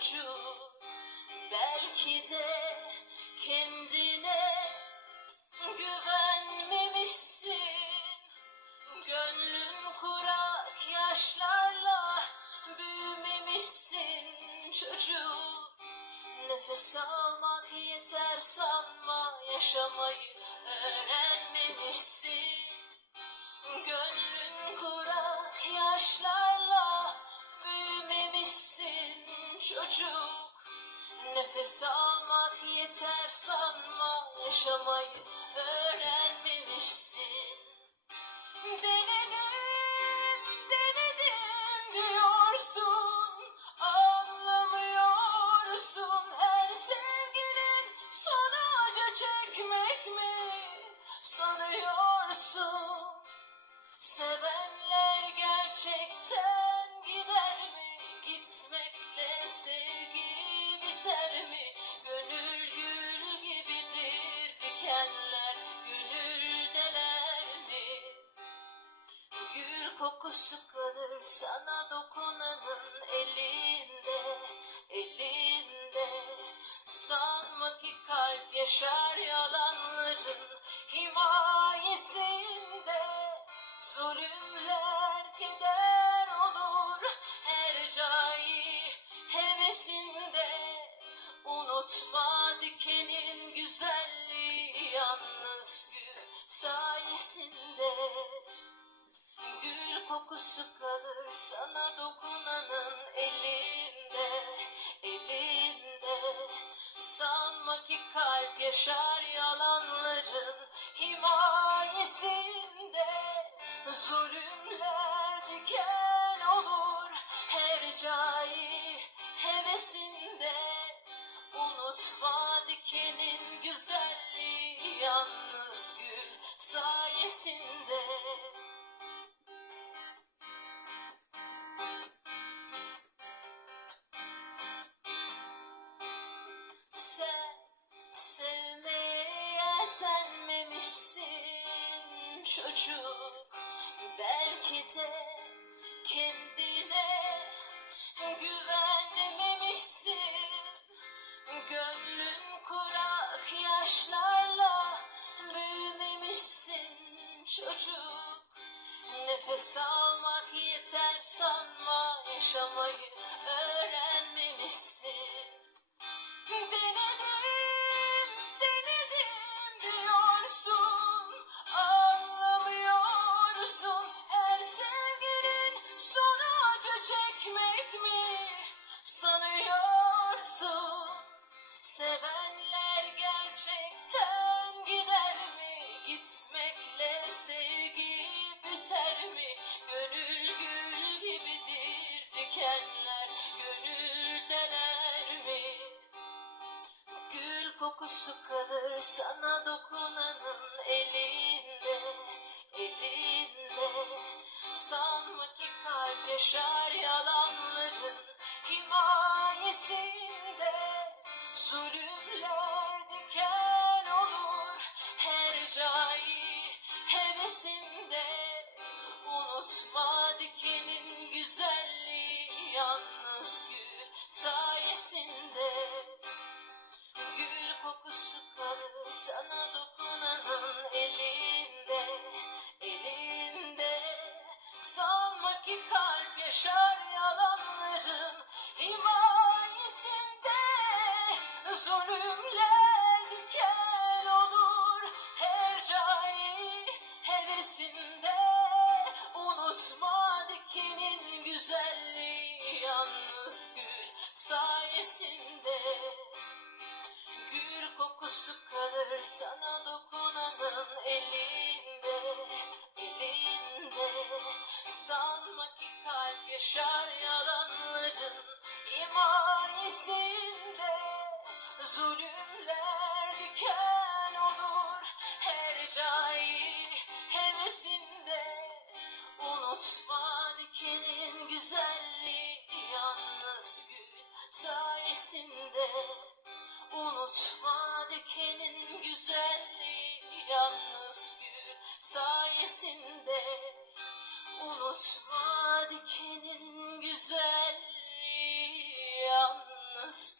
çocuk Belki de kendine güvenmemişsin. Gönlün kurak yaşlarla büyümemişsin çocuk Nefes almak yeter sanma yaşamayı öğrenmemişsin Nefes almak yeter sanma yaşamayı öğrenmemişsin. Denedim, denedim diyorsun Anlamıyorsun. Her sevginin sonu acı çekmek mi sanıyorsun? Sevenler gerçekten gider mi? Gitmekle sevgi biter mi? Gönül gül gibidir dikenler gönüldeler mi? Gül kokusu kalır sana dokunanın elinde, elinde. Sanma ki kalp yaşar yalanların himayesinde. Zulümler keder Unutma dikenin güzelliği yalnız gül sayesinde. Gül kokusu kalır sana dokunanın elinde, elinde. Sanma ki kalp yaşar yalanların himayesinde. Zulümler diken olur her cayı hevesinde. Dikenin güzelliği yalnız gül sayesinde. Sen sevmeye yeltenmemişsin çocuk Belki de kendine güvenmemişsin Nefes almak yeter sanma yaşamayı öğrenmemişsin Denedim, denedim diyorsun Anlamıyorsun. Her sevginin sonu acı çekmek mi sanıyorsun? Sevenler gerçekten gider mi Gitmekle sevgi biter mi Gönül gül gibidir dikenler Gönüldeler mi Gül kokusu kalır sana dokunanın elinde, elinde. Sanma ki kalp yaşar yalanların himayesinde. Zulümler diken hevesinde. Unutma dikenin güzelliği yalnız gül sayesinde. Gül kokusu kalır sana dokunanın elinde, elinde. Sanma ki kalp yaşar yalanların himayesinde. Zulümler diken hevesinde. Unutma dikenin güzelliği yalnız gül sayesinde. Gül kokusu kalır sana dokunanın elinde, elinde. Sanma ki kalp yaşar yalanların himayesinde. Zulümler diken olur her cayı hevesinde. Unutma dikenin güzelliği yalnız gül sayesinde. Unutma dikenin güzelliği yalnız gül sayesinde. Unutma dikenin güzelliği yalnız